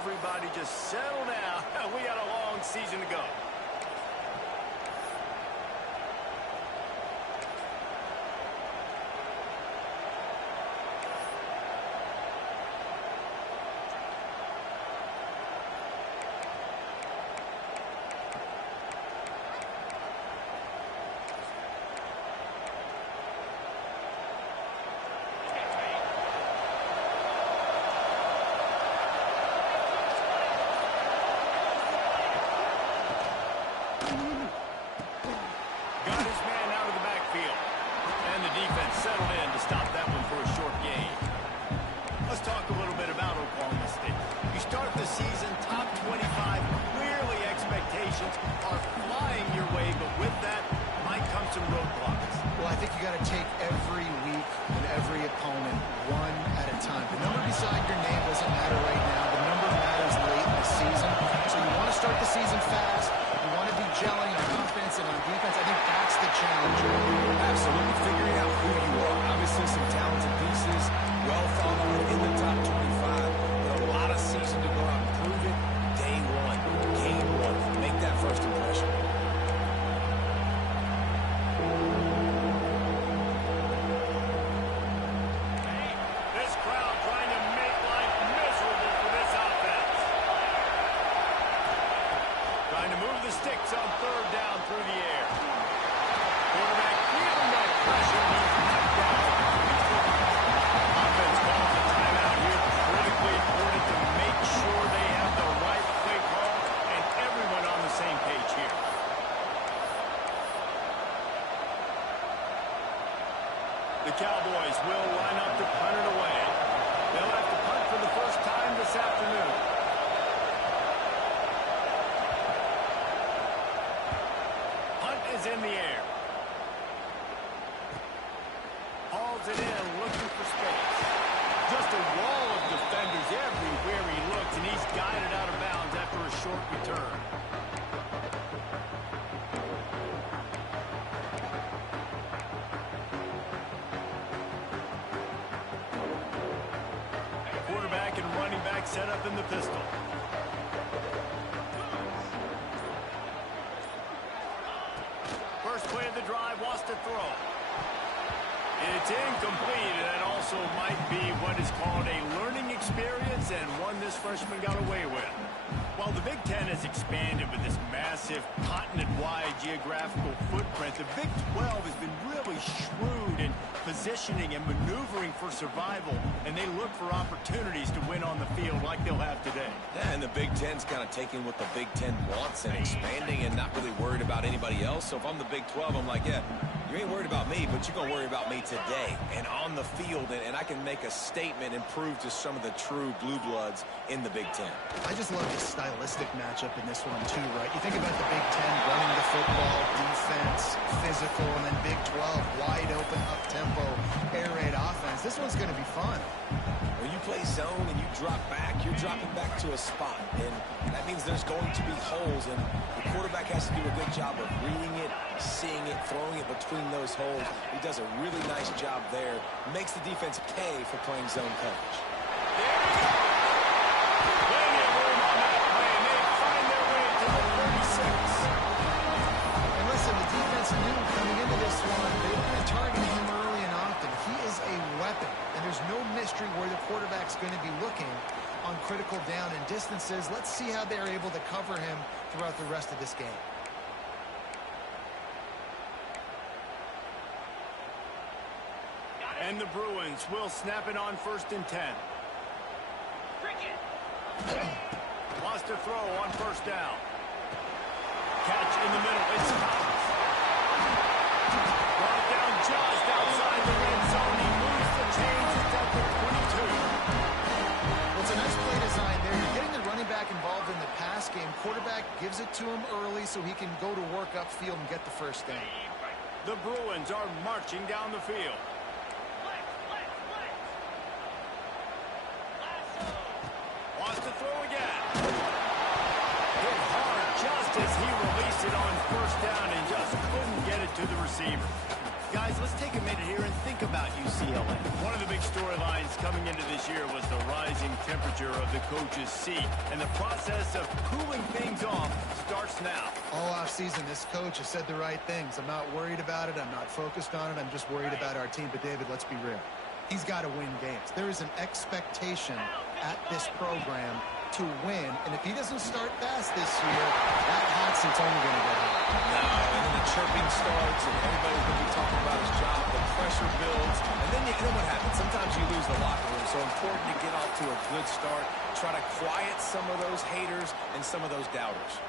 everybody just settle down. We got a long season to go. Got his man out of the backfield. And the defense settled in to stop that one for a short gain. Let's talk a little bit about Oklahoma State. You start the season top 25. Clearly expectations are flying your way, but with that might come some roadblocks. Well, I think you got to take every week and every opponent one at a time. The number beside your name doesn't matter right now. The number matters late in the season. So you want to start the season fast. You want to be gelling on offense and on defense. I think that's the challenge. Absolutely. Figuring out who you are. Obviously, some talented pieces, well thought of in the top 25. But a lot of season to go out and prove it. Day one, game one. Make that first impression. This crowd trying to make life miserable for this offense. Trying to move the sticks on third down through the air. Quarterback feeling that pressure. He's knocked down. Offense calls a timeout here. Critically important to make sure they have the right play call and everyone on the same page here. The Cowboys will line up to punt it away. They'll have to punt for the first time this afternoon. Punt is in the air. Hauls it in, looking for space. Just a wall of defenders everywhere he looks, and he's guided out of bounds after a short return. Quarterback and running back set up in the pistol. First play of the drive, wants to throw. It's incomplete, and that also might be what is called a learning experience and one this freshman got away with. While the Big Ten has expanded with this massive continent-wide geographical footprint, the Big 12 has been really shrewd in positioning and maneuvering for survival, and they look for opportunities to win on the field like they'll have today. Yeah, and the Big Ten's kind of taking what the Big Ten wants and expanding and not really worried about anybody else. So if I'm the Big 12, I'm like, yeah, you ain't worried about me, but you're going to worry about me today and on the field, and I can make a statement and prove to some of the true blue bloods in the Big Ten. I just love the stylistic matchup in this one, too, right? You think about the Big Ten running the football, defense, physical, and then Big 12, wide open, up-tempo, air raid offense. This one's going to be fun. When you play zone and you drop back, you're dropping back to a spot, and that means there's going to be holes, and the quarterback has to do a good job of reading it, seeing it, throwing it between those holes. He does a really nice job there. Makes the defense pay for playing zone coverage. Plenty of room on that play, and they find their way to the 36. And listen, the defense knew coming into this one, they were going to target him early and often. He is a weapon, and there's no mystery where the quarterback's going to be looking on critical down and distances. Let's see how they're able to cover him throughout the rest of this game. And the Bruins will snap it on 1st and 10. Wants to throw on 1st down. Catch in the middle. It's Thomas. Brought down just outside the red zone. He moves the chains. It's at the 22. Well, it's a nice play design there. You're getting the running back involved in the pass game. Quarterback gives it to him early so he can go to work upfield and get the first down. The Bruins are marching down the field. Wants to throw again. Hit hard just as he released it on 1st down and just couldn't get it to the receiver. Guys, let's take a minute here and think about UCLA. One of the big storylines coming into this year was the rising temperature of the coach's seat. And the process of cooling things off starts now. All offseason, this coach has said the right things. I'm not worried about it. I'm not focused on it. I'm just worried about our team. But, David, let's be real. He's got to win games. There is an expectation at this program to win. And if he doesn't start fast this year, that hot seat's only going to get hot. No, and then the chirping starts, and everybody's going to be talking about his job. The pressure builds, and then you know what happens. Sometimes you lose the locker room, so important to get off to a good start. Try to quiet some of those haters and some of those doubters.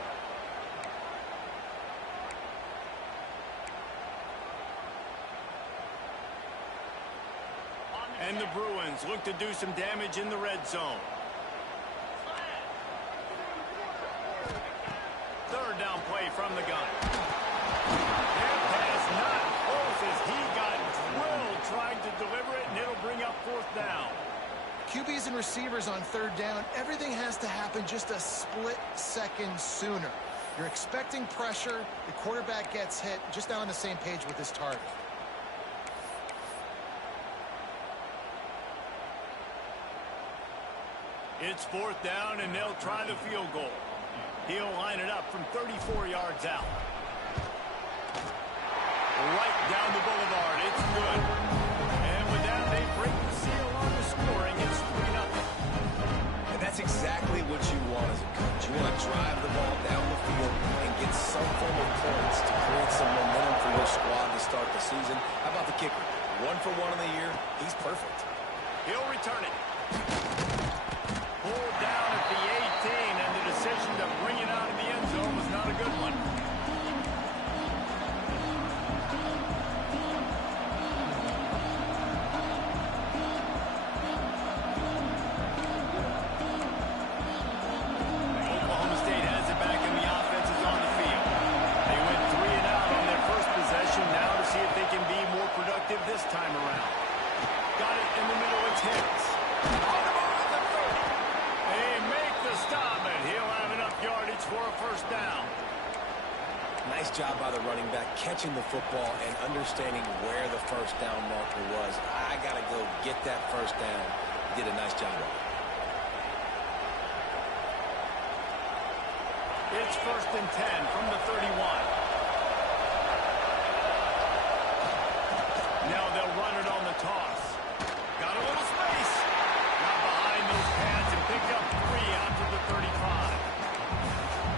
And the Bruins look to do some damage in the red zone. Third down play from the gun. That pass not close as he got drilled trying to deliver it, and it'll bring up fourth down. QBs and receivers on third down, everything has to happen just a split second sooner. You're expecting pressure, the quarterback gets hit, just now on the same page with his target. It's fourth down, and they'll try the field goal. He'll line it up from 34 yards out. Right down the boulevard. It's good. And with that, they break the seal on the scoring. It's 3-0. And that's exactly what you want as a coach. You want to drive the ball down the field and get some form of points to create some momentum for your squad to start the season. How about the kicker? 1 for 1 in the year. He's perfect. He'll return it. Pulled down at the 18, and the decision to bring it out of the end zone was not a good one. Oklahoma State has it back, and the offense is on the field. They went 3 and out on their first possession, now to see if they can be more productive this time around. Got it in the middle, it's Hicks. Stop it. He'll have enough yardage for a first down. Nice job by the running back, catching the football and understanding where the first down marker was. I got to go get that first down. Did a nice job of it. It's 1st and 10 from the 31. Now they'll run it on the toss. Got a little space. Got behind those pads and picked up 3 after the 35.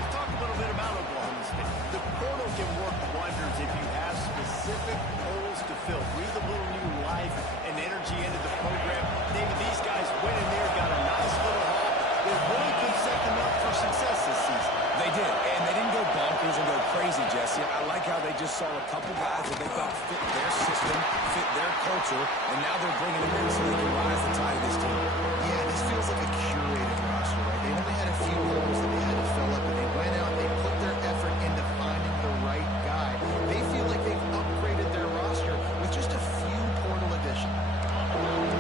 Let's talk a little bit about Oklahoma State. The portal can work wonders if you have specific holes to fill. Breathe a little new life and energy into the program. David, these guys went in there, got a nice little haul. They really could set them up for success this season. They did, and they didn't go bonkers and go crazy, Jesse. I like how they just saw a couple guys that they thought fit their system, fit their culture, and now they're bringing them in so they can rise the tide of this team. Yeah, this feels like a curated roster, right? They only had a few holes that they had to fill up, and they went out, they put their effort into finding the right guy. They feel like they've upgraded their roster with just a few portal additions.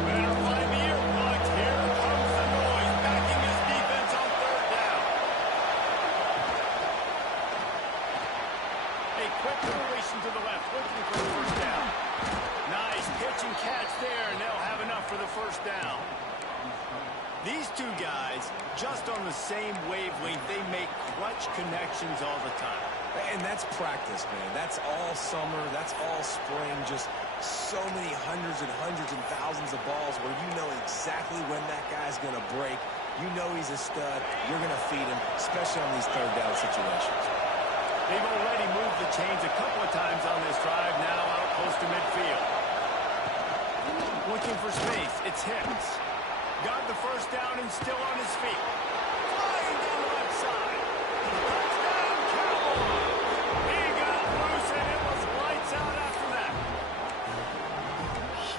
Better find the earplugs. Here comes the noise, backing his defense on third down. A quick rotation to the left, looking for the first down. Nice pitch and catch there, and they'll have enough for the first down. These two guys, just on the same wavelength, they make clutch connections all the time. And that's practice, man. That's all summer. That's all spring. Just so many hundreds and thousands of balls where you know exactly when that guy's going to break. You know he's a stud. You're going to feed him, especially on these third down situations. They've already moved the chains a couple of times on this drive, now out close to midfield. Looking for space, it's Hicks. Got the first down and still on his feet. Flying down the left side. Touchdown, Cowboys! He got loose and it was lights out after that.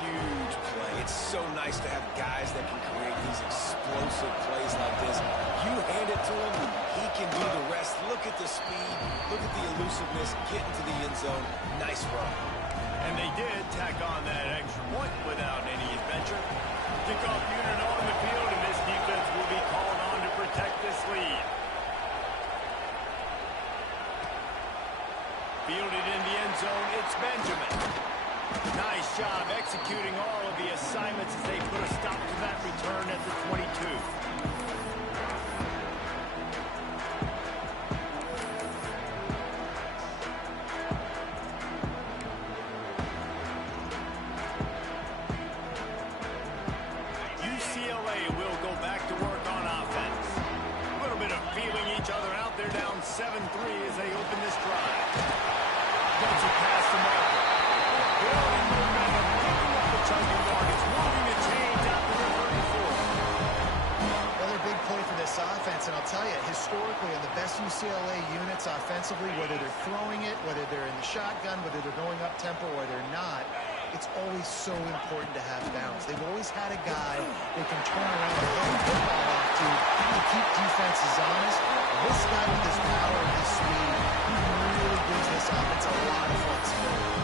Huge play. It's so nice to have guys that can create these explosive plays like this. You hand it to him, he can do the rest. Look at the speed, look at the elusiveness, get into the end zone. Nice run. And they did tack on that extra point without any adventure. Kickoff unit on the field, and this defense will be called on to protect this lead. Fielded in the end zone, it's Benjamin. Nice job executing all of the assignments as they put a stop to that return at the 22. UCLA will go back to work on offense. A little bit of feeling each other out. They're down 7-3 as they open this drive. Gets it past the marker. Building momentum, picking up the chugging targets, moving the chains out to the 34. Another big play for this offense, and I'll tell you, historically, on the best UCLA units offensively, whether they're throwing it, whether they're in the shotgun, whether they're going up tempo or they're not, it's always so important to have balance. They've always had a guy they can turn around and run the football off to keep defenses honest. This guy with his power and his speed, he really gives this offense a lot of flexibility.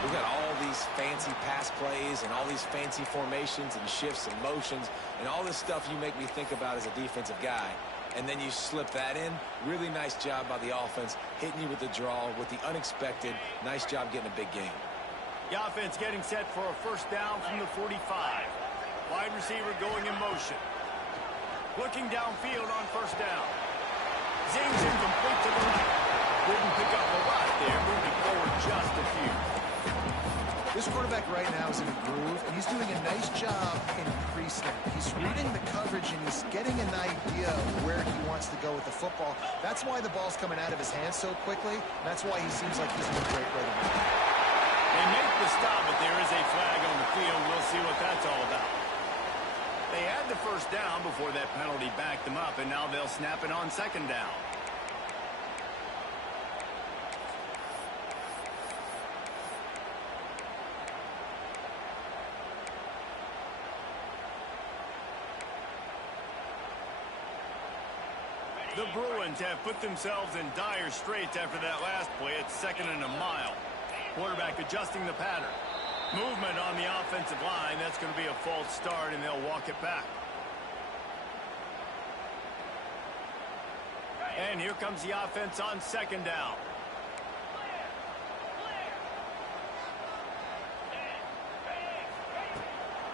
We've got all these fancy pass plays and all these fancy formations and shifts and motions and all this stuff you make me think about as a defensive guy. And then you slip that in. Really nice job by the offense, hitting you with the draw, with the unexpected. Nice job getting a big gain. The offense getting set for a first down from the 45. Wide receiver going in motion. Looking downfield on first down. Zings incomplete to the right. Didn't pick up a lot there, moving forward just a few. This quarterback right now is in a groove, and he's doing a nice job in pre-snap. He's reading the coverage, and he's getting an idea of where he wants to go with the football. That's why the ball's coming out of his hands so quickly. That's why he seems like he's in a great rhythm. They make the stop, but there is a flag on the field. We'll see what that's all about. They had the first down before that penalty backed them up, and now they'll snap it on second down. The Bruins have put themselves in dire straits after that last play. It's 2nd and a mile. Quarterback adjusting the pattern. Movement on the offensive line. That's going to be a false start, and they'll walk it back. And here comes the offense on second down.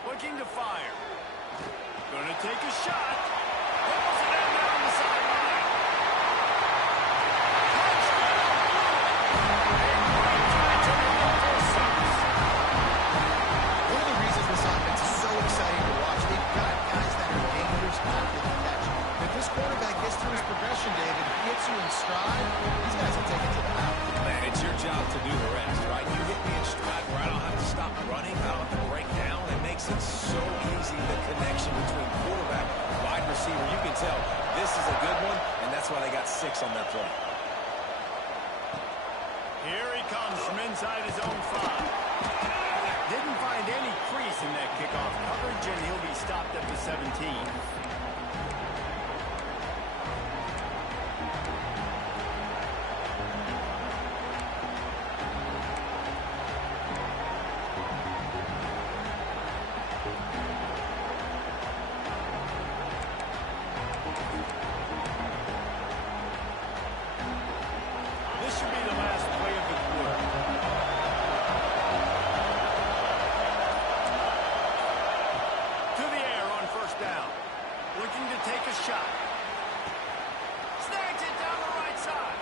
Looking to fire. Going to take a shot. Pulls it in down the sideline. One of the reasons this offense is so exciting to watch, they've got guys that are dangerous after the catch. If this quarterback gets through his progression, David, he hits you in stride, these guys will take it to the house. Man, it's your job to do the rest, right? You hit me in stride where I don't have to stop running, I don't have to break down. It makes it so easy, the connection between quarterback and wide receiver. You can tell this is a good one, and that's why they got 6 on that play. Here he comes from inside his own 5. Didn't find any crease in that kickoff coverage, and he'll be stopped at the 17. This should be the last play of the quarter. To the air on first down. Looking to take a shot. Snags it down the right side.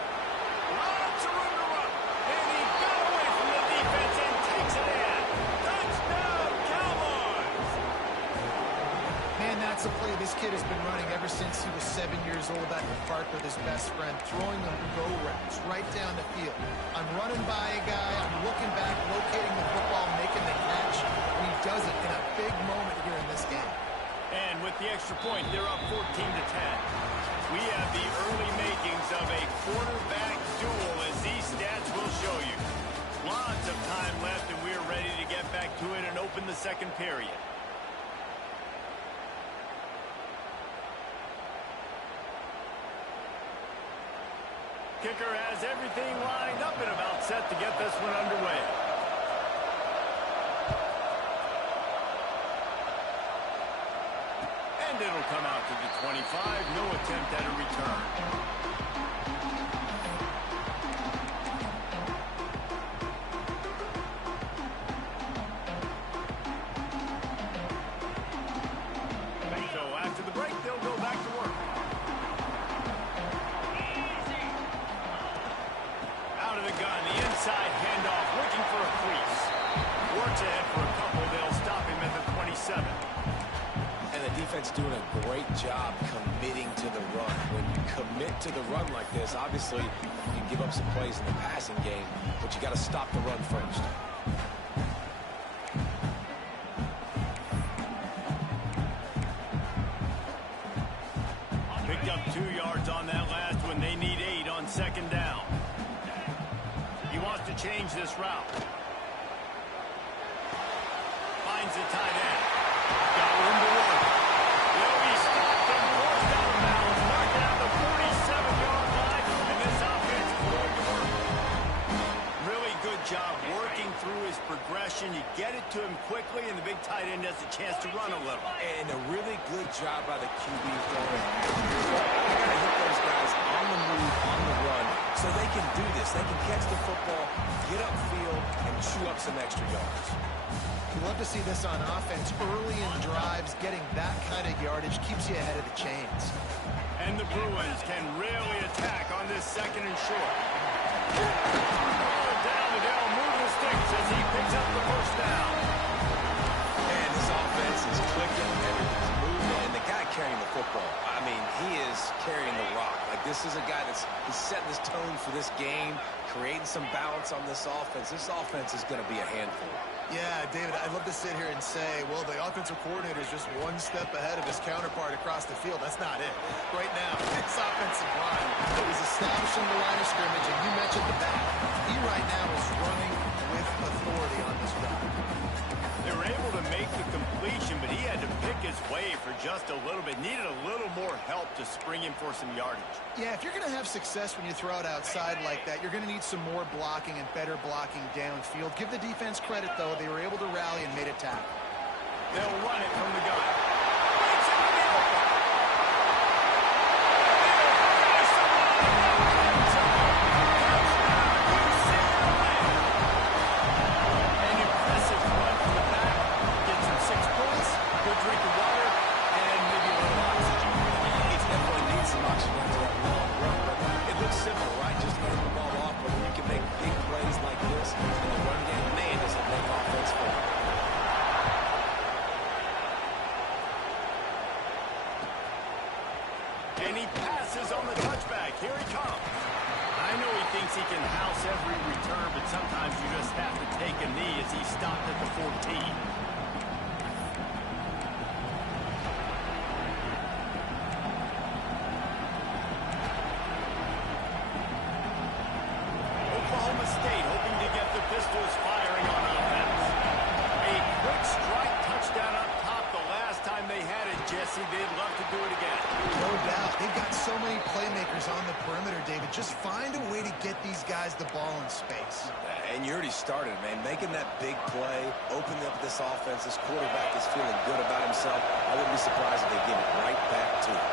Lots of room to run. And he got away from the defense and takes it in. Touchdown, Cowboys! Man, that's a play this kid has been running ever since he was 7 years old at the park with his best friend, throwing them go routes right down the field. I'm running by a guy, I'm looking back, locating the football, making the catch, and he does it in a big moment here in this game. And with the extra point, they're up 14-10. We have the early makings of a quarterback duel, as these stats will show you. Lots of time left, and we're ready to get back to it and open the second period. Kicker has everything lined up and about set to get this one underway. And it'll come out to the 25. No attempt at a return. commit to the run like this, obviously you can give up some plays in the passing game, but you got to stop the run first. Picked up 2 yards on that last one. They need 8 on second down. He wants to change this route. Finds the tight end. Got room to work. Will he stop and forced out of bounds? Marked down the 47-yard line, and this offense is going to work. Really good job working through his progression. You get it to him quickly, and the big tight end has a chance to run a little. And a really good job by the QB throwing. You got to hit those guys on the move, on the run, so they can do this. They can catch the football, get upfield, and chew up some extra yards. You love to see this on offense. Early in drives, getting that kind of yardage keeps you ahead of the chains. And the Bruins can really attack on this second and short. Ball down, and they'll move the sticks as he picks up the first down. And this offense is clicking, everything's moving, and the guy carrying the football, I mean, he is carrying the rock. Like, this is a guy he's setting this tone for this game, creating some balance on this offense. This offense is going to be a handful. Yeah, David, I'd love to sit here and say, well, the offensive coordinator is just one step ahead of his counterpart across the field. That's not it. Right now, this offensive line is establishing the line of scrimmage, and you mentioned the back. He right now is running with authority on this route. They were able to make the completion, but he had to pick his way for just a little bit. Needed a little more help to spring him for some yardage. Yeah, if you're going to have success when you throw it outside like that, you're going to need some more blocking and better blocking downfield. Give the defense credit, though. They were able to rally and made a tackle. They'll run it from the gun. An impressive run from the back. Gets him 6 points, good drink of water, and maybe a little oxygen. He definitely needs some oxygen for that long run, but it looks simple, right? Just hand the ball off, but when you can make big plays like this in the run game, man, does it make offense fun. And he passes on the touchback. Here he comes. I know he thinks he can house every return, but sometimes you just have to take a knee as he stopped at the 14. Oklahoma State hoping to get the Pistols firing on offense. A quick strike touchdown up top the last time they had it, Jesse. They'd love to do it again. No doubt. They've got so many playmakers on the perimeter, David. Just find a way to get these guys the ball in space. And you already started, man. Making that big play, opening up this offense. This quarterback is feeling good about himself. I wouldn't be surprised if they give it right back to him.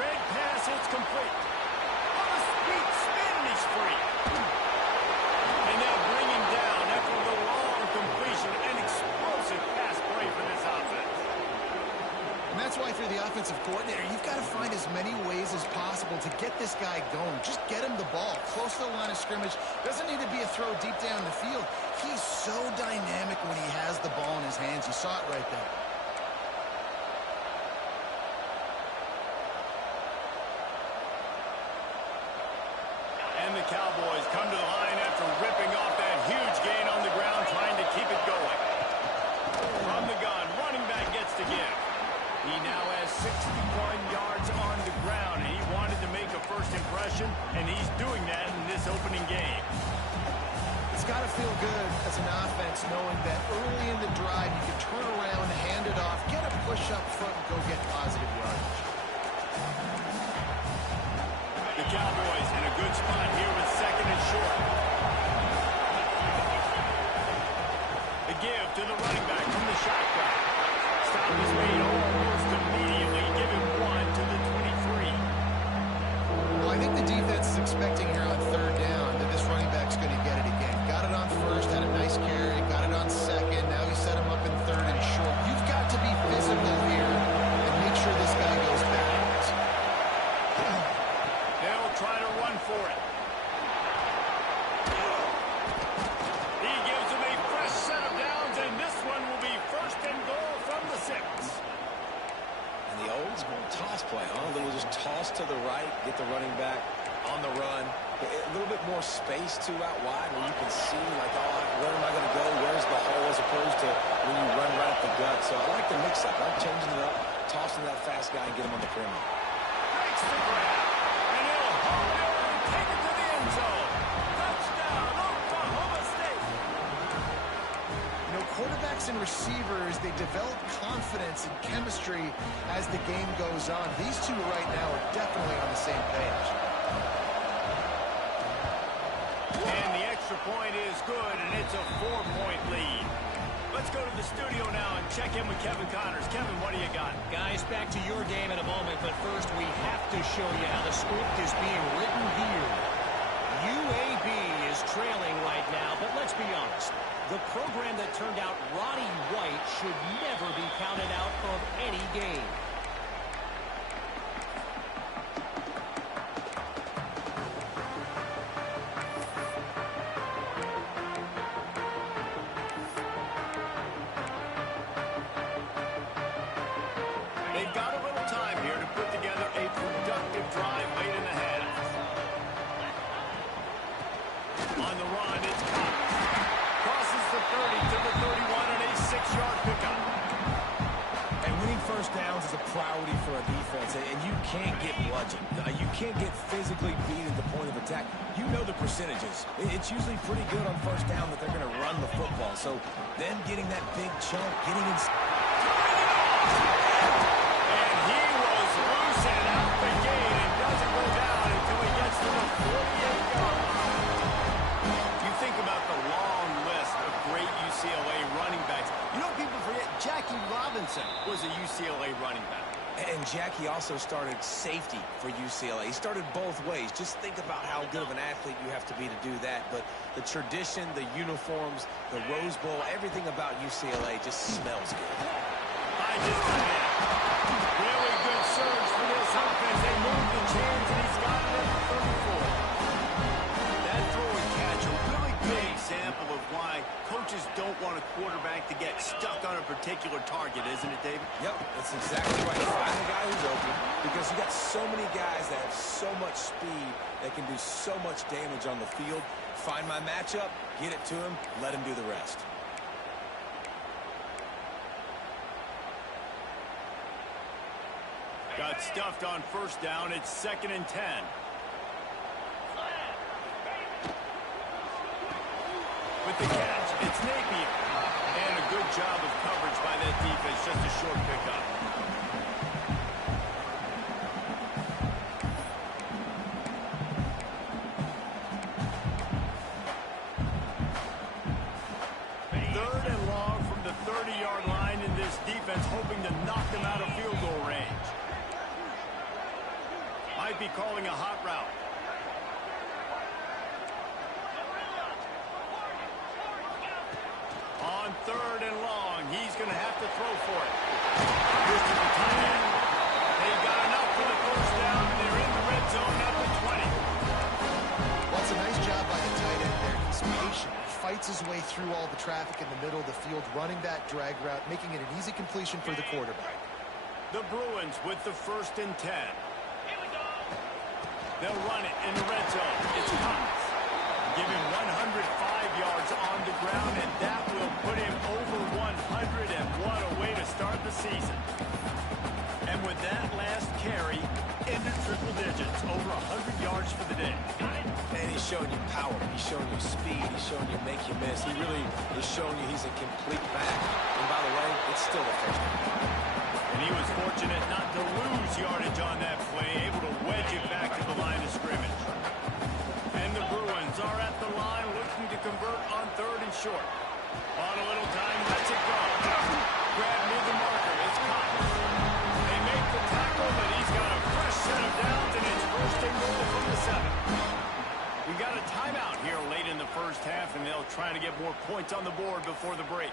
Red pass, it's complete. On a sweet spin, he's free. And they'll bring him down after the long completion. An explosive pass play for this offense. And that's why, if you're the offensive coordinator, you've got to find as many ways as possible to get this guy going. Just get him the ball close to the line of scrimmage. Doesn't need to be a throw deep down the field. He's so dynamic when he has the ball in his hands. You saw it right there. And the Cowboys come to the line after ripping off that huge gain on the ground, trying to keep it going. From the gun, running back gets to give. He now has 61 yards on the ground, and he wanted to make a first impression, and he's doing that in this opening game. It's got to feel good as an offense knowing that early in the drive you can turn around, hand it off, get a push up front, and go get positive yardage. The Cowboys in a good spot here with second and short. The give to the running back from the shotgun. Stop is made almost immediately. Give him 1 to the 23. Well, I think the defense is expecting here on third down that this running back's going to get it again. Got it on first, had a nice carry, got it on second. Now he set him up in third and short. You've got to be physical here and make sure this guy goes backwards. They'll try to run for it. He gives him a fresh set of downs, and this just to the right, get the running back on the run. A little bit more space, too, out wide where you can see, like, oh, where am I going to go? Where's the hole? As opposed to when you run right up the gut. So I like the mix-up. I like changing it up, tossing that fast guy and get him on the perimeter. Breaks the grab, and he'll hold it and take it to the end zone. Touchdown, Oklahoma State. You know, quarterbacks and receivers, they develop confidence and chemistry as the game goes on. These two right now are definitely on the same page. And the extra point is good, and it's a 4-point lead. Let's go to the studio now and check in with Kevin Connors. Kevin, what do you got? Guys, back to your game in a moment, but first we have to show you how the script is being written here. UAB is trailing right now, but let's be honest. The program that turned out Roddy White should never be counted out of any game. They've got a little time here to put together a productive drive late in the half. On the run, it's Cox. Crosses the 30 to the 31 and a 6-yard pickup. And winning first downs is a priority for a defense, and you can't get bludgeoned. You can't get physically beat at the point of attack. You know the percentages. It's usually pretty good on first down that they're going to run the football. So then getting that big chunk, getting in. And he was loose and out the gate and doesn't go down until he gets to the 48-yard line. You think about the long list of great UCLA running backs. You know, people forget Jackie Robinson was a UCLA running back. And Jackie also started safety for UCLA. He started both ways. Just think about how good of an athlete you have to be to do that. But the tradition, the uniforms, the Rose Bowl, everything about UCLA just smells good. Really good surge for this offense. They move the chains, and he's got it at the 34. That throw and catch, a really good example of why coaches don't want a quarterback to get stuck on a particular target, isn't it, David? Yep, that's exactly right. Find the guy who's open, because you got so many guys that have so much speed that can do so much damage on the field. Find my matchup, get it to him, let him do the rest. Got stuffed on first down. It's 2nd and 10. With the catch, it's Napier. And a good job of coverage by that defense. Just a short pickup. Third and long from the 30-yard line, in this defense hoping to knock them out of field goal range. Might be calling a hot route. On 3rd and long, he's going to have to throw for it. Here's to the tight end. They got enough for the first down, and they're in the red zone at the 20. Well, it's a nice job by the tight end there. He's patient. He fights his way through all the traffic in the middle of the field, running that drag route, making it an easy completion for the quarterback. The Bruins with the 1st and 10. They'll run it in the red zone. It's Cox. Give him 105 yards on the ground, and that will put him over 100, and what a way to start the season. And with that last carry, into triple digits, over 100 yards for the day. And he's showing you power. He's showing you speed. He's showing you make you miss. He really is showing you he's a complete back. And by the way, it's still the first down. And he was fortunate not to lose yardage on that play, able to wedge it back to the line of scrimmage. And the Bruins are at the line looking to convert on 3rd and short. On a little time, lets it go. Grab near the marker, it's Cox. They make the tackle, but he's got a fresh set of downs, and it's 1st and goal from the 7. We got a timeout here late in the first half, and they'll try to get more points on the board before the break.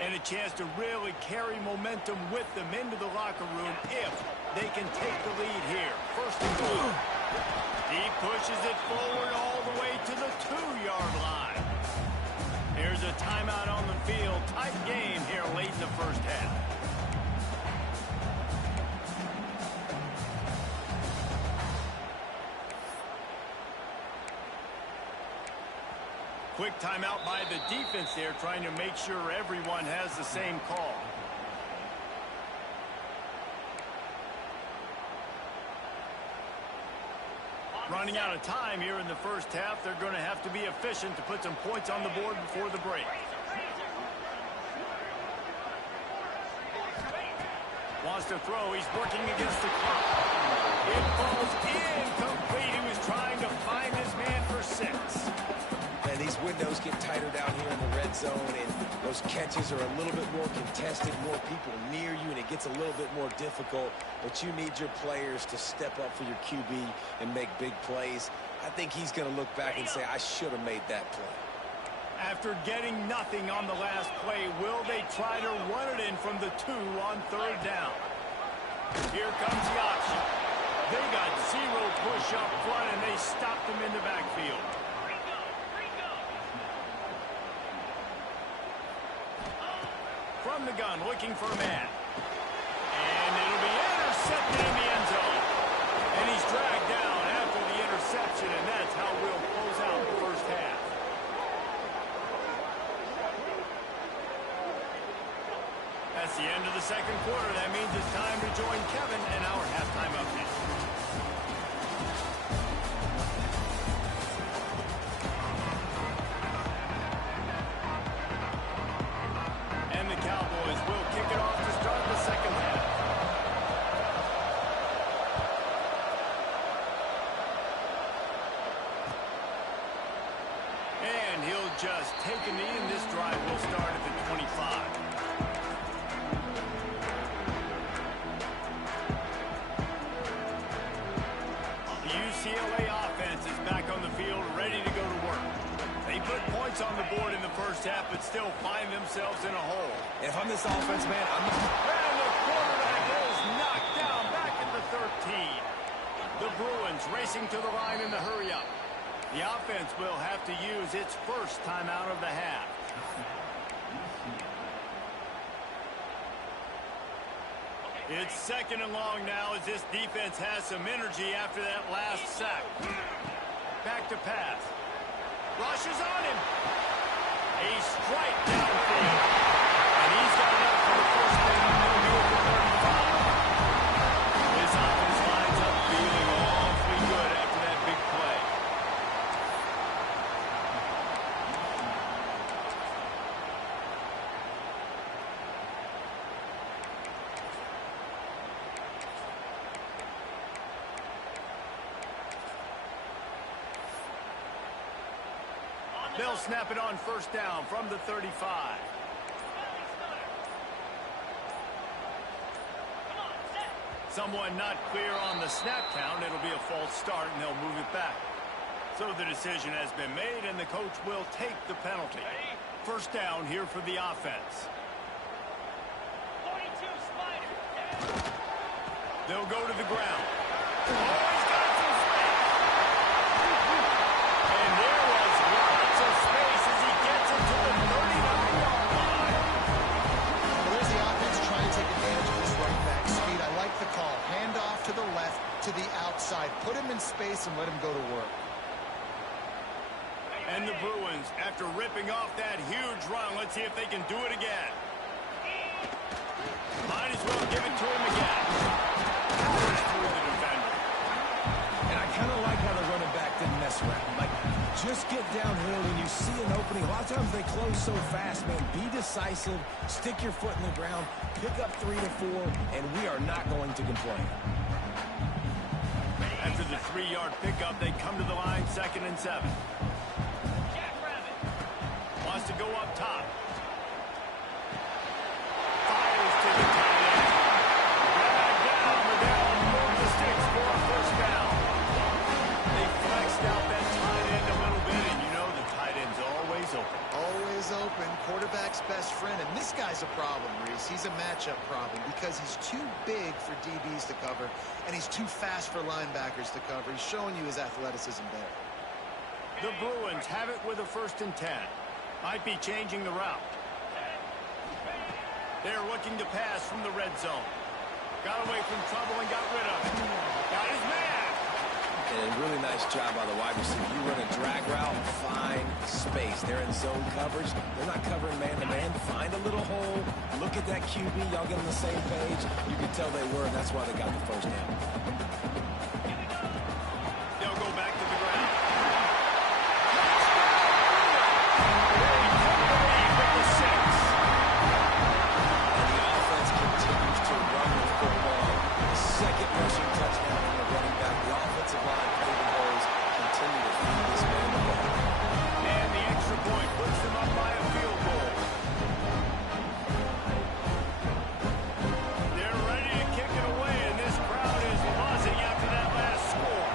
And a chance to really carry momentum with them into the locker room if they can take the lead here. First and goal. He pushes it forward all the way to the 2-yard line. Here's a timeout on the field. Tight game here late in the first half. Quick timeout by the defense there, trying to make sure everyone has the same call. Running out of time here in the first half. They're going to have to be efficient to put some points on the board before the break. Wants to throw. He's working against the clock. It falls incomplete. He was trying to find his man for 6. And these windows get tighter down here in the red zone, and those catches are a little bit more contested, more people near you, and it gets a little bit more difficult. But you need your players to step up for your QB and make big plays. I think he's going to look back and say, I should have made that play. After getting nothing on the last play, will they try to run it in from the 2 on 3rd down? Here comes the option. They got 0 push up front, and they stopped him in the backfield. From the gun, looking for a man. And it'll be intercepted in the end zone. And he's dragged down after the interception, and that's how we'll close out the first half. That's the end of the second quarter. That means it's time to join Kevin and our halftime update. Cowboys will kick it off to start the second half. And he'll just take a knee, and this drive will start at the 25. The UCLA offense is back on the field, ready to go to work. They put points on the board in the first half, but still find themselves in a hole. If I'm this offense, man, I'm not... And the quarterback is knocked down back at the 13. The Bruins racing to the line in the hurry-up. The offense will have to use its first timeout of the half. It's 2nd and long now as this defense has some energy after that last sack. Back to pass. Rushes on him. A strike downfield. And he's got enough for the first thing. He'll go for 35. This offense lines up feeling awfully good after that big play. They'll snap it on first down from the 35. Someone not clear on the snap count. It'll be a false start, and they'll move it back. So the decision has been made, and the coach will take the penalty. First down here for the offense. They'll go to the ground. Oh, he's got some space. And there was lots of space as he gets it to the 39-yard line. Well, there's the offense trying to take advantage of this running back speed. I like the call. Hand off to the left, to the outside. Put him in space and let him go to work. And the Bruins, after ripping off that huge run, let's see if they can do it again. Might as well give it to him again. Through the defender. And I kind of like how the running back didn't mess around. Like, just get downhill when you see an opening. A lot of times they close so fast, man. Be decisive. Stick your foot in the ground. Pick up 3 to 4, and we are not going to complain. After the 3-yard pickup, they come to the line 2nd and 7. Wants to go up top. Fires to the tight end. Dragged down, but they'll move the sticks for a first down. They flexed out that tight end a little bit, and you know the tight end's always open. Always open. Quarterback's best friend. And this guy's a problem because he's too big for DBs to cover, and he's too fast for linebackers to cover. He's showing you his athleticism there. The Bruins have it with a 1st and 10. Might be changing the route. They're looking to pass from the red zone. Got away from trouble and got rid of it. Got his man. And a really nice job by the wide receiver. You run a drag route, find space. They're in zone coverage. They're not covering man-to-man. Find a little hole. Look at that QB. Y'all get on the same page. You can tell they were, and that's why they got the 1st down. They'll go back to the ground. With the 6. And the offense continues to run the football. The 2nd rushing touchdown from the running back. The offensive line paving holes. Continue to feed this man the ball. And the extra point puts them up by a field goal. They're ready to kick it away, and this crowd is buzzing after that last score.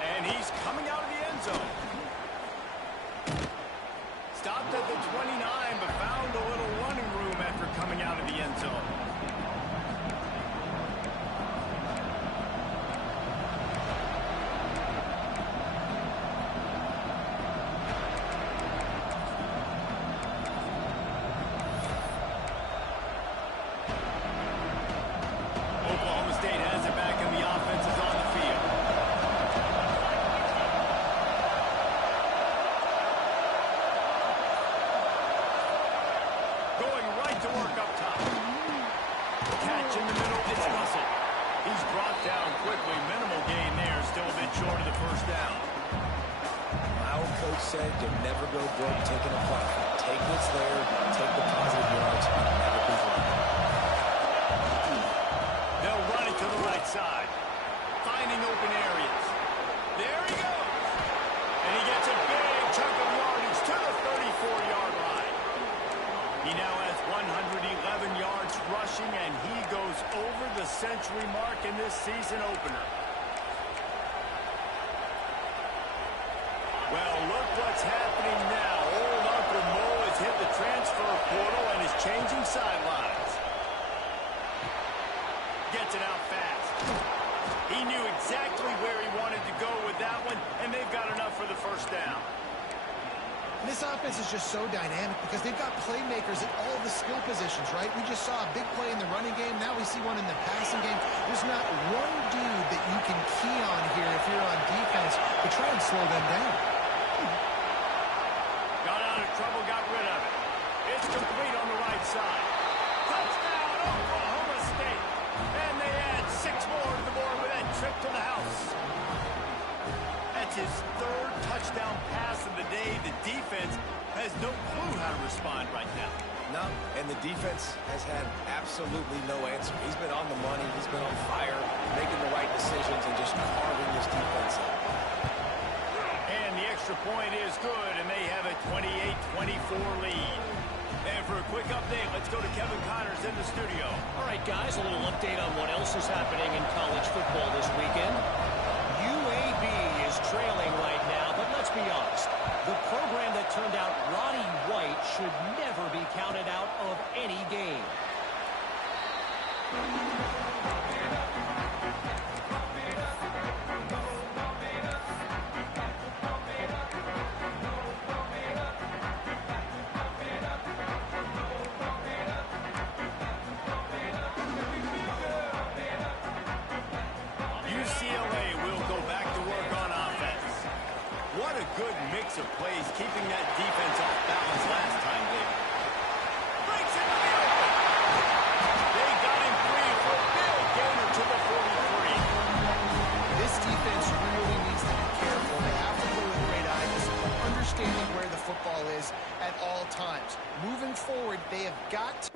And he's coming out of the end zone. Stopped at the 29, but found a little running room after coming out of the end zone. Oklahoma State has it back, and the offense is on the field. Going right to work up top. Catch in the middle, it's Russell. He's brought down quickly. Minimal gain there, still a bit short of the 1st down. My old coach said you'll never go broke taking a play. Take what's there, take the positive yards, and never complain. They'll run it to the right side. Finding open areas. There he goes. And he gets a big chunk of yardage to the 34-yard line. He now has 111 yards rushing, and he goes over the century mark in this season opener. Well, look what's happening now. Old Uncle Mo has hit the transfer portal and is changing sidelines. Gets it out fast. He knew exactly where he wanted to go with that one, and they've got enough for the 1st down. This offense is just so dynamic because they've got playmakers at all the skill positions, right? We just saw a big play in the running game. Now we see one in the passing game. There's not one dude that you can key on here if you're on defense to try and slow them down. Got out of trouble, got rid of it. It's complete on the right side. Touchdown, Oklahoma State. And they add 6 more to the board with that trip to the house. That's his 3rd touchdown pass of the day. The defense has no clue how to respond right now. No, and the defense has had absolutely no answer. He's been on the money. He's been on fire, making the right decisions and just carving this defense up. And the extra point is good, and they have a 28-24 lead. And for a quick update, let's go to Kevin Connors in the studio. All right, guys, a little update on what else is happening in college football this weekend. UAB is trailing right now, but let's be honest. The program that turned out Roddy White should never be counted out of any game. UCLA will go back to work on offense. What a good mix of plays, keeping that defense off balance last time, David. Breaks into the open. They got him free for a big gainer to the 43. This defense really needs to be careful. They have to play with great eye, just understanding where the football is at all times. Moving forward, they have got to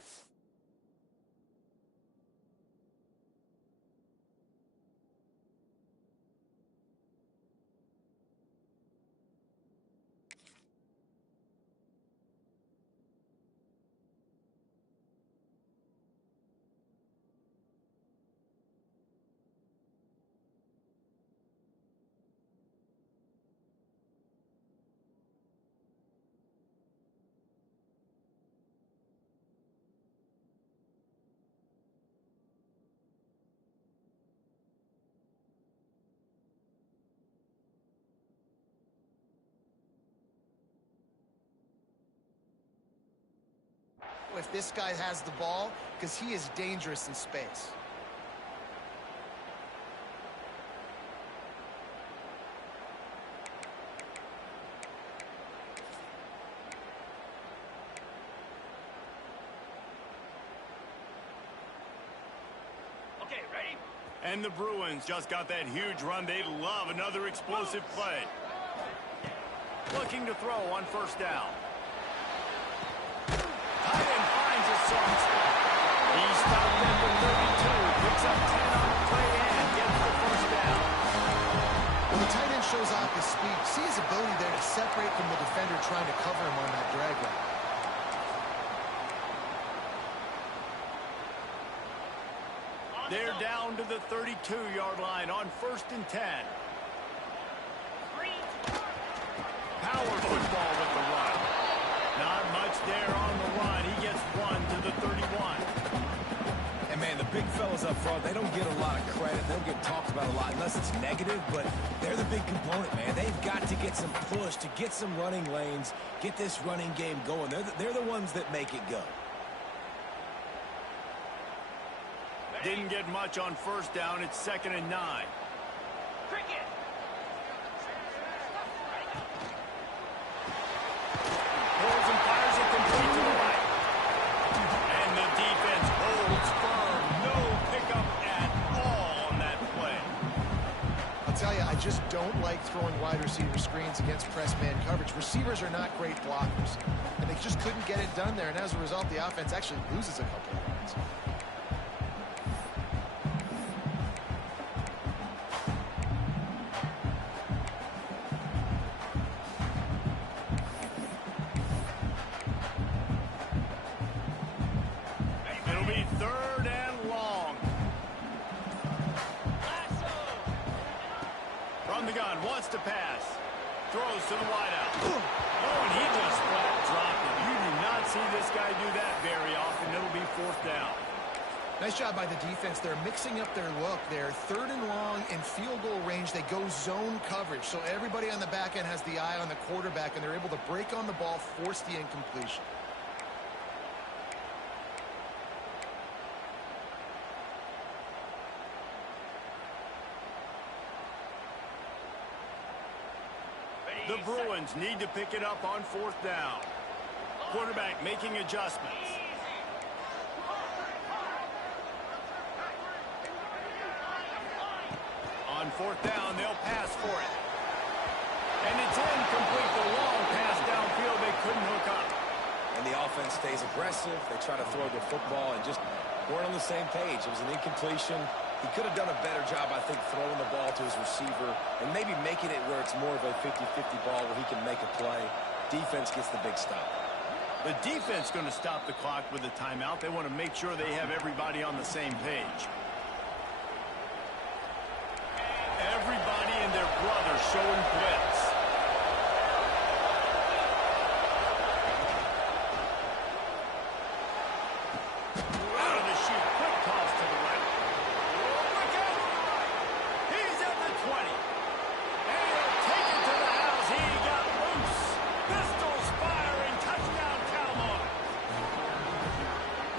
if this guy has the ball because he is dangerous in space. Okay, ready? And the Bruins just got that huge run. They love another explosive play. Looking to throw on first down. Tight end finds a soft spot. He stopped at the 32, picks up 10 on the play and gets the first down. When the tight end shows off his speed, see his ability there to separate from the defender trying to cover him on that drag route. They're down to the 32-yard line on 1st and 10. Power football with the run. Not much there on the run. He gets 1 to the 31. And, man, the big fellas up front, they don't get a lot of credit. They don't get talked about a lot unless it's negative, but they're the big component, man. They've got to get some push, to get some running lanes, get this running game going. They're the ones that make it go. Didn't get much on first down. It's 2nd and 9. Cricket. Pulls and fires it complete to the right. And the defense holds firm. No pickup at all on that play. I'll tell you, I just don't like throwing wide receiver screens against press man coverage. Receivers are not great blockers, and they just couldn't get it done there, and as a result, the offense actually loses a couple of yards. It'll be 3rd and long. From the gun, wants to pass. Throws to the wideout. Oh, and he just flat dropped it. You do not see this guy do that very often. It'll be 4th down. Nice job by the defense. They're mixing up their look. They're 3rd and long in field goal range. They go zone coverage. So everybody on the back end has the eye on the quarterback, and they're able to break on the ball, force the incompletion. The Bruins need to pick it up on 4th down. Quarterback making adjustments. On 4th down, they'll pass for it. And it's incomplete. The long pass downfield, they couldn't hook up. And the offense stays aggressive. They try to throw the football and just weren't on the same page. It was an incompletion. He could have done a better job, I think, throwing the ball to his receiver and maybe making it where it's more of a 50-50 ball where he can make a play. Defense gets the big stop. The defense going to stop the clock with a timeout. They want to make sure they have everybody on the same page. Everybody and their brother showing blitz. Out of the chute, quick toss to the right. Look out! He's at the 20. And he'll take it to the house. He got loose. Pistols firing. Touchdown, Cowboys.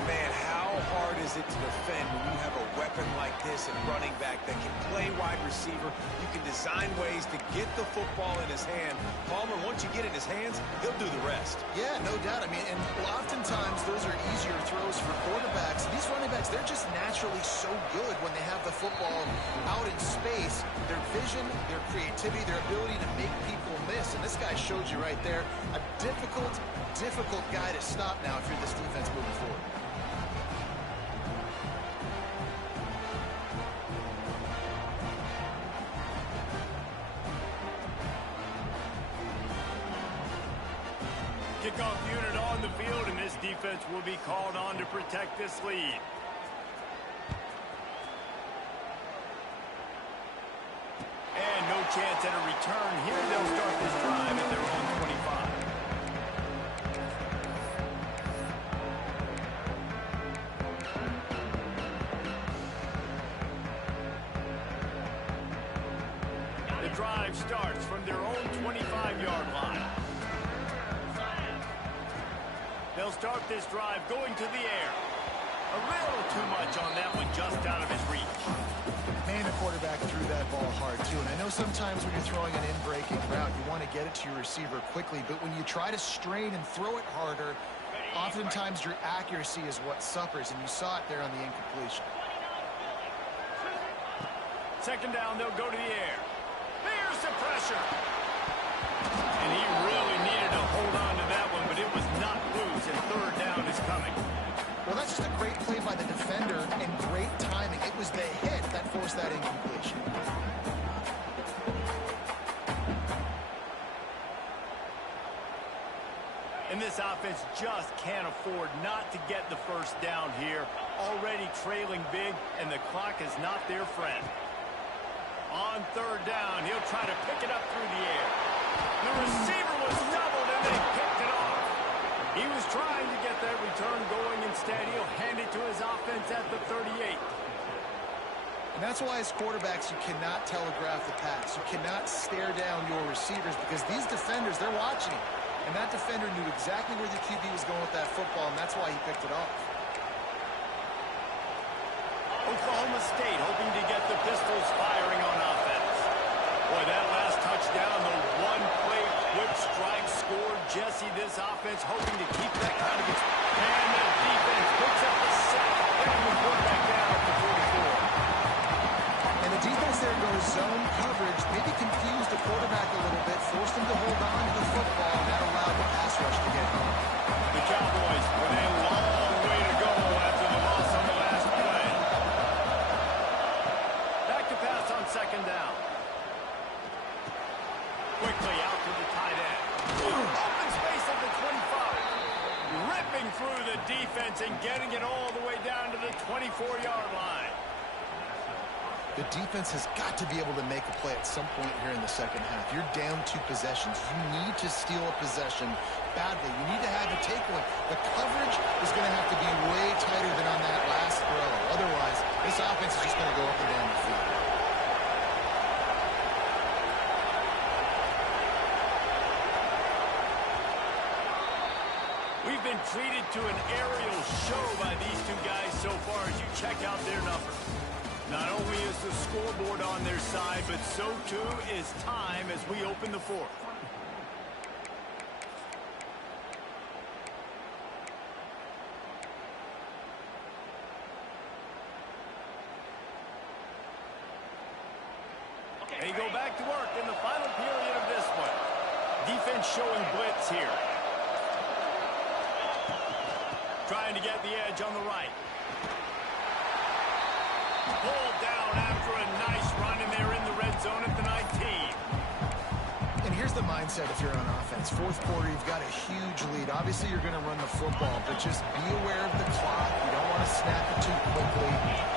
Man, how hard is it to defend when you have a weapon like this at running back that can play wide receiver? You can design ways to get the football in his hand. Palmer, once you get it in his hands, he'll do the rest. Yeah, no doubt. I mean, and oftentimes those are easier throws for quarterbacks. These running backs, they're just naturally so good when they have the football out in space. Their vision, their creativity, their ability to make people miss. And this guy showed you right there, a difficult guy to stop now if you're this defense moving forward. Kickoff unit on the field, and this defense will be called on to protect this lead. And no chance at a return here. They'll start this drive at their own 25. The drive starts from their own 25-yard line. They'll They'll start this drive going to the air. A little too much on that one, just out of his reach. Man, the quarterback threw that ball hard, too. And I know sometimes when you're throwing an in-breaking route, you want to get it to your receiver quickly. But when you try to strain and throw it harder, oftentimes your accuracy is what suffers. And you saw it there on the incompletion. Second down, they'll go to the air. There's the pressure. And he really needed to hold on to that one, but it was not loose, and third down is coming. Well, that's just a great play by the defender and great timing. It was the hit that forced that incompletion. And this offense just can't afford not to get the first down here. Already trailing big, and the clock is not their friend. On third down, he'll try to pick it up through the air. The receiver was doubled, and they picked it off. He was trying to get that return going. Instead, he'll hand it to his offense at the 38. And that's why as quarterbacks, you cannot telegraph the pass. You cannot stare down your receivers because these defenders, they're watching. And that defender knew exactly where the QB was going with that football, and that's why he picked it off. Oklahoma State hoping to get the Pistols firing on offense. Boy, that last touchdown, the one-play quick strike scored. Jesse, this offense hoping to keep that kind of... And the defense picks up the sack. Getting the quarterback down at the 44. And the defense there goes zone coverage, maybe confused the quarterback a little bit, forced him to hold on to the football, and that allowed the pass rush to get home. The Cowboys with a long way to go after the loss on the last play. Back to pass on second down. Quickly out to the tight end. Open space at the 25. Ripping through the defense and getting it all the way down to the 24-yard line. The defense has got to be able to make a play at some point here in the second half. You're down 2 possessions. You need to steal a possession badly. You need to have a takeaway. The coverage is going to have to be way tighter than on that last throw. Otherwise, this offense is just going to go up and down the field. We've been treated to an aerial show by these two guys so far as you check out their numbers. Not only is the scoreboard on their side, but so too is time as we open the fourth. They go back to work in the final period of this one. Defense showing blitz here. Trying to get the edge on the right. Pulled down after a nice run, and they're in the red zone at the 19. And here's the mindset if you're on offense. Fourth quarter, you've got a huge lead. Obviously, you're going to run the football, but just be aware of the clock. You don't want to snap it too quickly.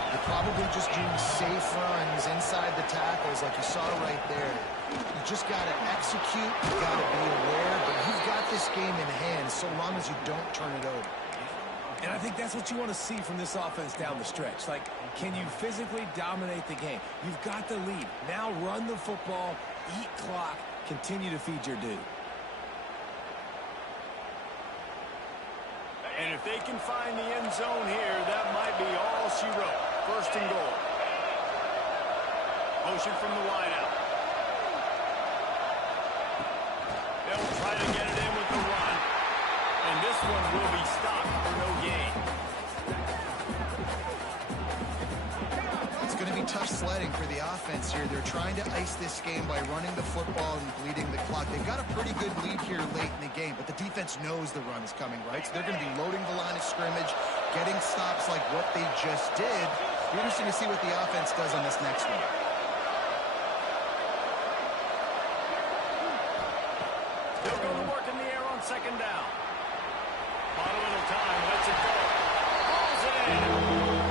You're probably just doing safe runs inside the tackles like you saw right there. You just got to execute. You got to be aware, but you've got this game in hand so long as you don't turn it over. And I think that's what you want to see from this offense down the stretch. Like, can you physically dominate the game? You've got the lead. Now run the football, eat clock, continue to feed your dude. And if they can find the end zone here, that might be all she wrote. First and goal. Motion from the wideout. They'll try to get it in with the run. And this one will be stopped for no gain. It's going to be tough sledding for the offense here. They're trying to ice this game by running the football and bleeding the clock. They've got a pretty good lead here late in the game, but the defense knows the run is coming, right? So they're going to be loading the line of scrimmage, getting stops like what they just did. It'll be interesting to see what the offense does on this next one. Still going to work in the air on second down. Bought a little time, lets it go. Pulls it in.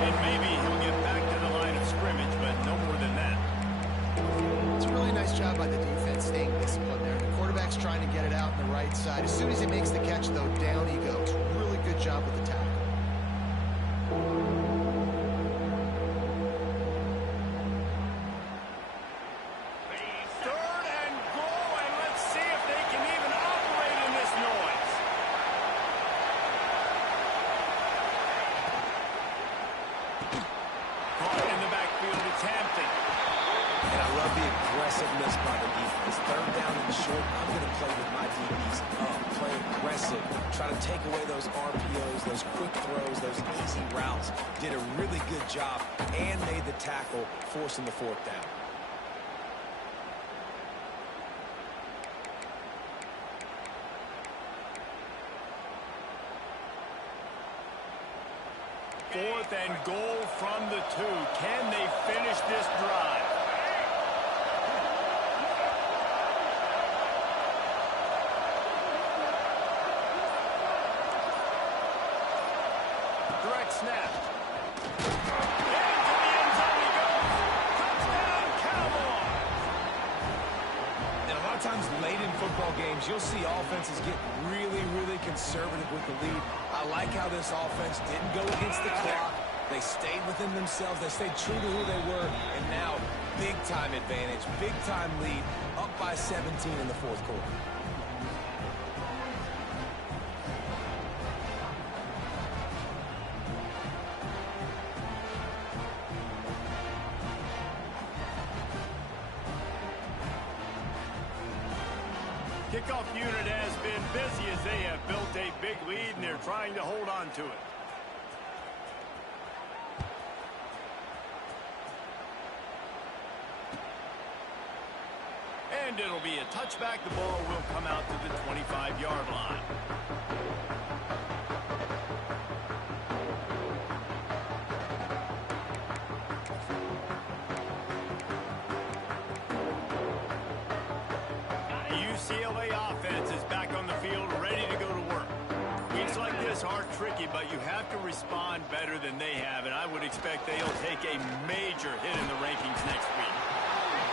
And maybe he'll get back to the line of scrimmage, but no more than that. It's a really nice job by the defense staying disciplined there. The quarterback's trying to get it out on the right side. As soon as he makes the catch, though, down he goes. Really good job with the tackle. Third and goal, and let's see if they can even operate in this noise. Caught in the backfield, it's Hampton. And I love the aggressiveness by the defense. Third down and short, I'm going to play with my DBs up, play aggressive, try to take away those RPOs, those quick throws, those easy routes. Did a really good job and made the tackle, forcing the fourth down. Fourth and goal from the 2. Can they finish this drive? Direct snap. Into the end zone he goes. Touchdown, Cowboys. And a lot of times late in football games, you'll see offenses get really, really conservative with the lead. I like how this offense didn't go against the clock. They stayed within themselves. They stayed true to who they were. And now, big-time advantage, big-time lead, up by 17 in the fourth quarter. Kickoff unit has been busy as they have built a big lead, and they're trying to hold on to it. And it'll be a touchback. The ball will come out to the 25-yard line. UCLA offense is back on the field, ready to go to work. Weeks like this are tricky, but you have to respond better than they have, and I would expect they'll take a major hit in the rankings next week.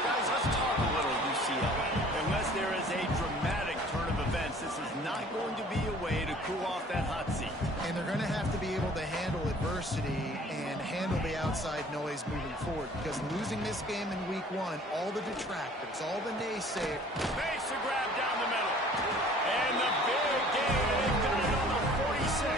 Guys, let's talk a little UCLA. Unless there is a dramatic turn of events, this is not going to be a way to cool off that hot seat. And they're going to have to be able to handle adversity and handle the outside noise moving forward, because losing this game in week 1, all the detractors, all the naysayers. Makes the grab down the middle. And the big gain, and they've got it on the 46.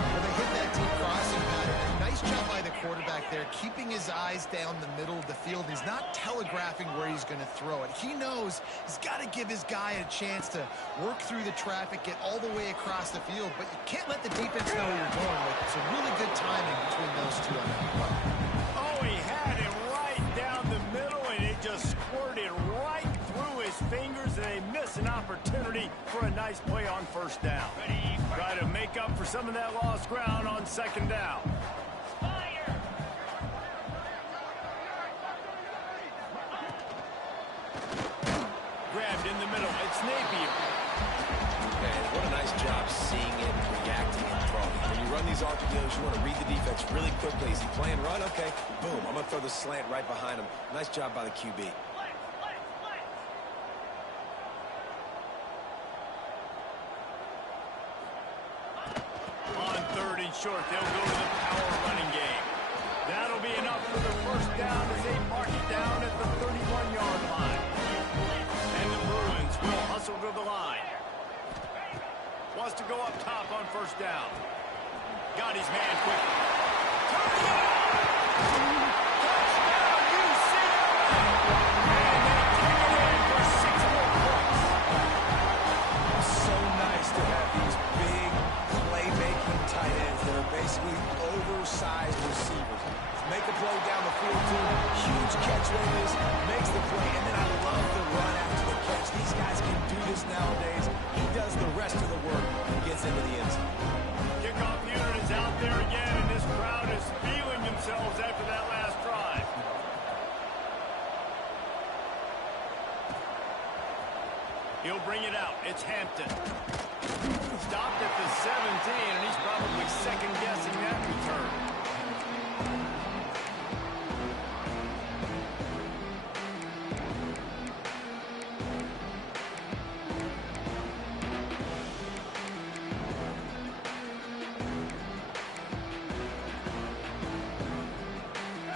Well, they hit that deep crossing pattern. And nice job by the quarterback there, keeping his eyes down the middle of the field. He's not telegraphing where he's going to throw it. He knows he's got to give his guy a chance to work through the traffic, get all the way across the field, but you can't let the defense know where you're going with it. So really good timing between those two on that play. Oh, he had it right down the middle, and it just squirted right through his fingers, and they miss an opportunity for a nice play on first down. Try to make up for some of that lost ground on second down. Grabbed in the middle. It's Napier. Man, what a nice job seeing it, reacting, and throwing. When you run these RPOs, you want to read the defense really quickly. Is he playing run? Okay, boom. I'm going to throw the slant right behind him. Nice job by the QB. On third and short, they'll go to the power running game. That'll be enough for the first down as they mark it down at the 31-yard line. And the Bruins will hustle to the line. Wants to go up top on first down. Got his man quickly. Touchdown, UCLA! And they take it in for 6 more points. So nice to have these big playmaking tight ends that are basically oversized receivers. Make a play down the field too. Huge catch radius, makes the play, and then I love the run after the catch. These guys can do this nowadays. He does the rest of the work and gets into the end zone. Kickoff unit is out there again, and this crowd is feeling themselves after that last drive. He'll bring it out. It's Hampton. Stopped at the 17, and he's probably second-guessing that return.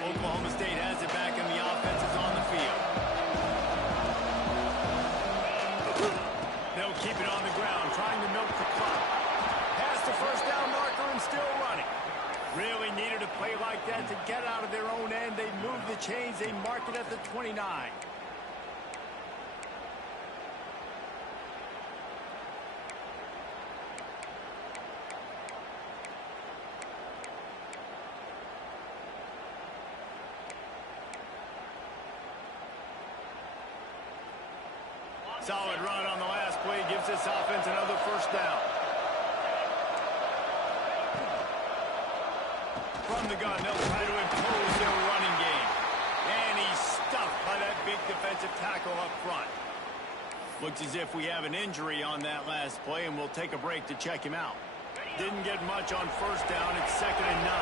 Oklahoma State has it back, and the offense is on the field. They'll keep it on the ground, trying to milk the clock. Past the first down marker and still running. Really chains. They mark it at the 29. Solid run on the last play. Gives this offense another first down. From the gun, they'll try to impose their running game. And he's stuffed by that big defensive tackle up front. Looks as if we have an injury on that last play, and we'll take a break to check him out. Didn't get much on first down. It's 2nd and 9.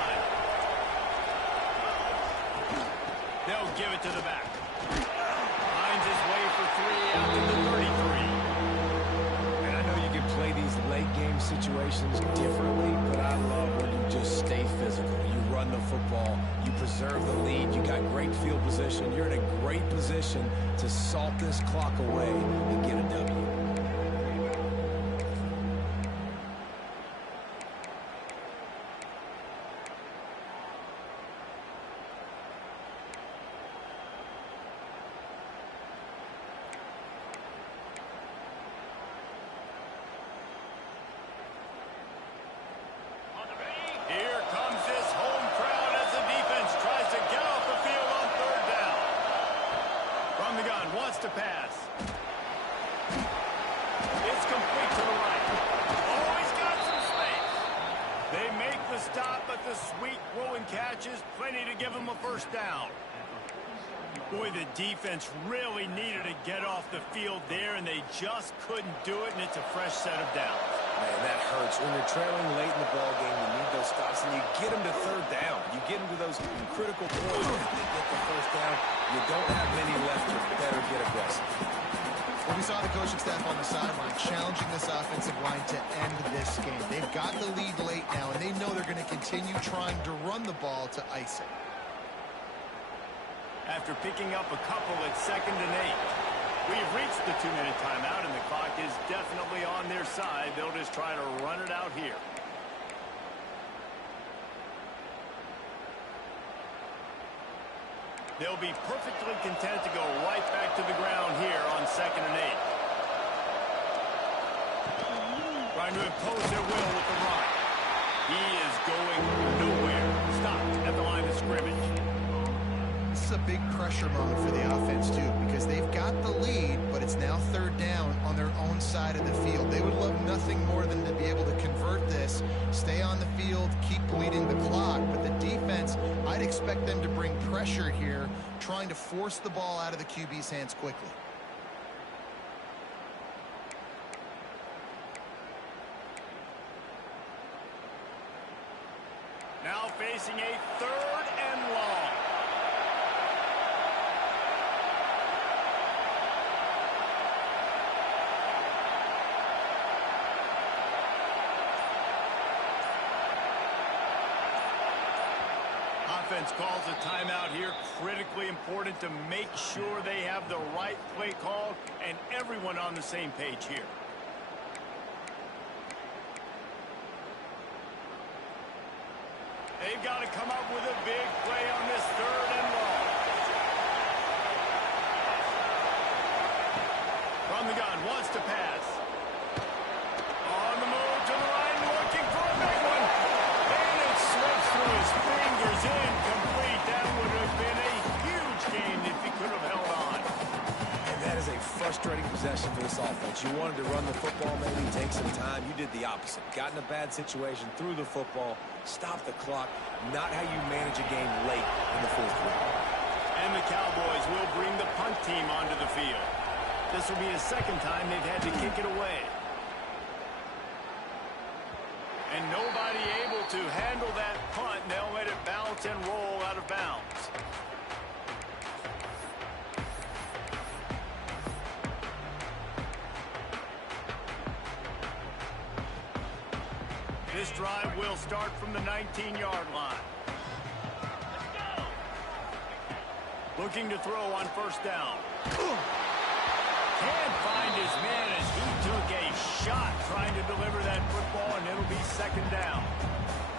They'll give it to the back. Finds his way for 3 out to the 33. And I know you can play these late game situations differently, but I love when you just stay physical. You run the football, you preserve the lead, you got great field position. You're in a great position to salt this clock away and get a W. Here comes this home crowd as the defense tries to get off the field on 3rd down. From the gun, wants to pass. It's complete to the right. Oh, he's got some space. They make the stop, but the sweet throw and catch is plenty to give him a first down. Boy, the defense really needed to get off the field there, and they just couldn't do it, and it's a fresh set of downs. Man, that hurts. When you're trailing late in the ball game, you need those stops, and you get them to 3rd down. You get them to those critical points, and they get the first down. You don't have many left. You better get aggressive. Well, we saw the coaching staff on the sideline challenging this offensive line to end this game. They've got the lead late now, and they know they're going to continue trying to run the ball to ice it. After picking up a couple at 2nd and 8. We've reached the 2-minute timeout, and the clock is definitely on their side. They'll just try to run it out here. They'll be perfectly content to go right back to the ground here on 2nd and 8. Trying to impose their will with the run. He is going nowhere. Stopped at the line of scrimmage. This is a big pressure moment for the offense, too, because they've got the lead, but it's now 3rd down on their own side of the field. They would love nothing more than to be able to convert this, stay on the field, keep bleeding the clock. But the defense, I'd expect them to bring pressure here, trying to force the ball out of the QB's hands quickly. Now facing a 3rd and long. Offense calls a timeout here. Critically important to make sure they have the right play call and everyone on the same page here. They've got to come up with a big play on this 3rd and long. From the gun, wants to pass. On the move to the right, looking for a big one. And it slips through his fingers, incomplete. That would have been a huge game if he could have held on. And that is a frustrating possession for this offense. You wanted to run the football, maybe take some time. You did the opposite. Got in a bad situation, threw the football, stopped the clock. Not how you manage a game late in the 4th quarter. And the Cowboys will bring the punt team onto the field. This will be the 2nd time they've had to kick it away. And nobody able to handle that punt. They'll let it bounce and roll out of bounds. This drive will start from the 19-yard line. Looking to throw on 1st down. Can't find his man as he took a shot trying to deliver that football, and it'll be 2nd down.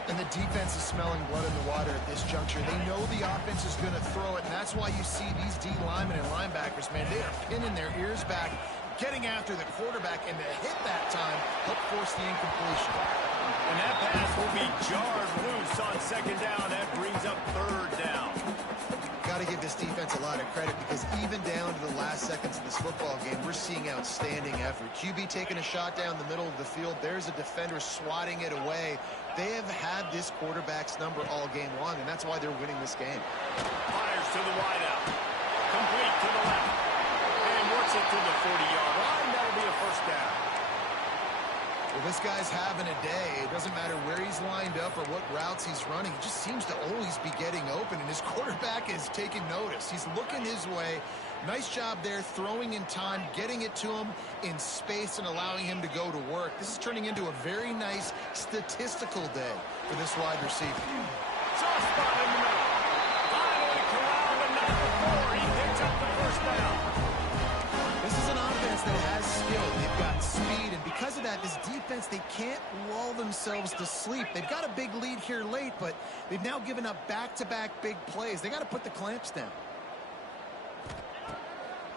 And the defense is smelling blood in the water at this juncture. They know the offense is going to throw it, and that's why you see these D linemen and linebackers, man, they are pinning their ears back, getting after the quarterback, and the hit that time helped force the incompletion. And that pass will be jarred loose on second down. That brings up third down. Got to give this defense a lot of credit because even down to the last seconds of this football game, we're seeing outstanding effort. QB taking a shot down the middle of the field. There's a defender swatting it away. They have had this quarterback's number all game long, and that's why they're winning this game. Fires to the wideout. Complete to the left. And works it to the 40-yard line. That'll be a first down. Well, this guy's having a day. It doesn't matter where he's lined up or what routes he's running. He just seems to always be getting open, and his quarterback is taking notice. He's looking his way. Nice job there, throwing in time, getting it to him in space and allowing him to go to work. This is turning into a very nice statistical day for this wide receiver. Soft spot in the middle. Finally corralled, but not before. He picks up the first down. This is an offense that has skill. They've got speed, and because of that, this defense, they can't lull themselves to sleep. They've got a big lead here late, but they've now given up back-to-back big plays. They got to put the clamps down.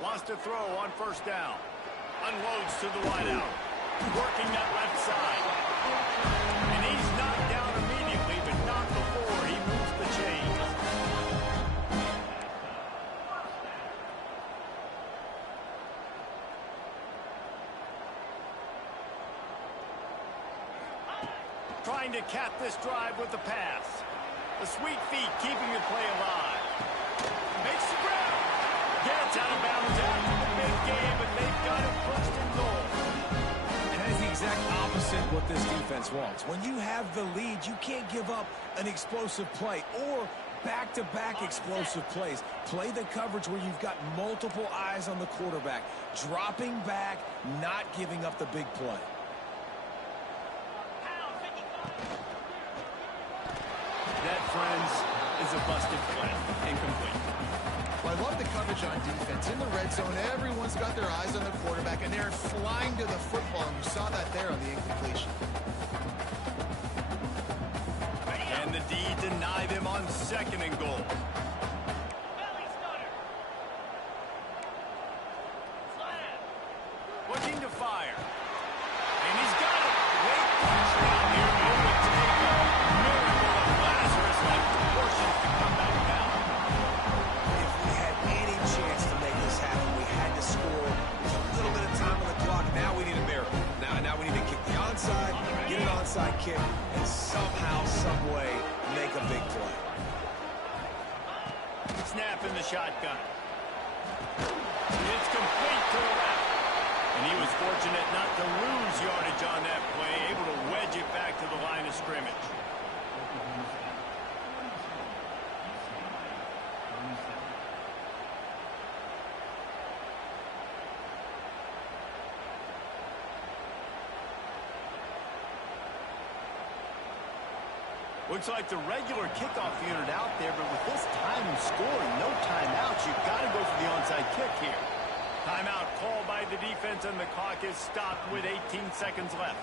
Wants to throw on first down. Unloads to the wideout. Working that left side. And he's knocked down immediately, but not before he moves the chains. Trying to cap this drive with the pass. The sweet feet keeping the play alive. Makes the grab. Gets out of bounds after the big game, but they've got it first and goal. And that is the exact opposite of what this defense wants. When you have the lead, you can't give up an explosive play or back-to-back explosive plays. Play the coverage where you've got multiple eyes on the quarterback, dropping back, not giving up the big play. That, friends, is a busted play. Incomplete. Well, I love the coverage on defense. In the red zone, everyone's got their eyes on the quarterback, and they're flying to the football, and you saw that there on the incompletion. And the D deny them on second and goal. Looking to fire. And he's got it. Late touchdown here. It would take a miracle of Lazarus-like proportions to come back down. If we had any chance to make this happen, we had to score with a little bit of time on the clock. Now we need a miracle. Now we need to kick the onside, get an onside kick, and somehow, some way, make a big play. Snap in the shotgun. It's complete to the left. And he was fortunate not to lose yardage on that play, able to wedge it back to the line of scrimmage. Looks like the regular kickoff unit out there, but with this time and score and no timeouts, you've got to go for the onside kick here. Timeout called by the defense, and the clock is stopped with 18 seconds left.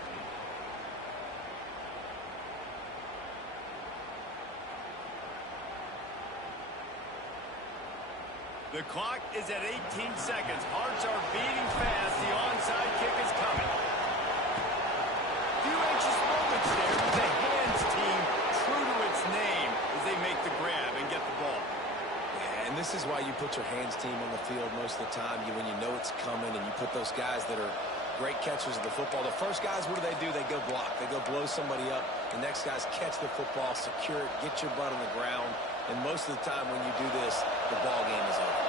The clock is at 18 seconds. Hearts are beating fast. The onside kick is coming. Few anxious moments there. The hands team true to its name as they make the grab and get the ball. Yeah, and this is why you put your hands team on the field most of the time. When you know it's coming and you put those guys that are great catchers of the football. The first guys, what do? They go block. They go blow somebody up. The next guys catch the football, secure it, get your butt on the ground. And most of the time when you do this, the ball game is over.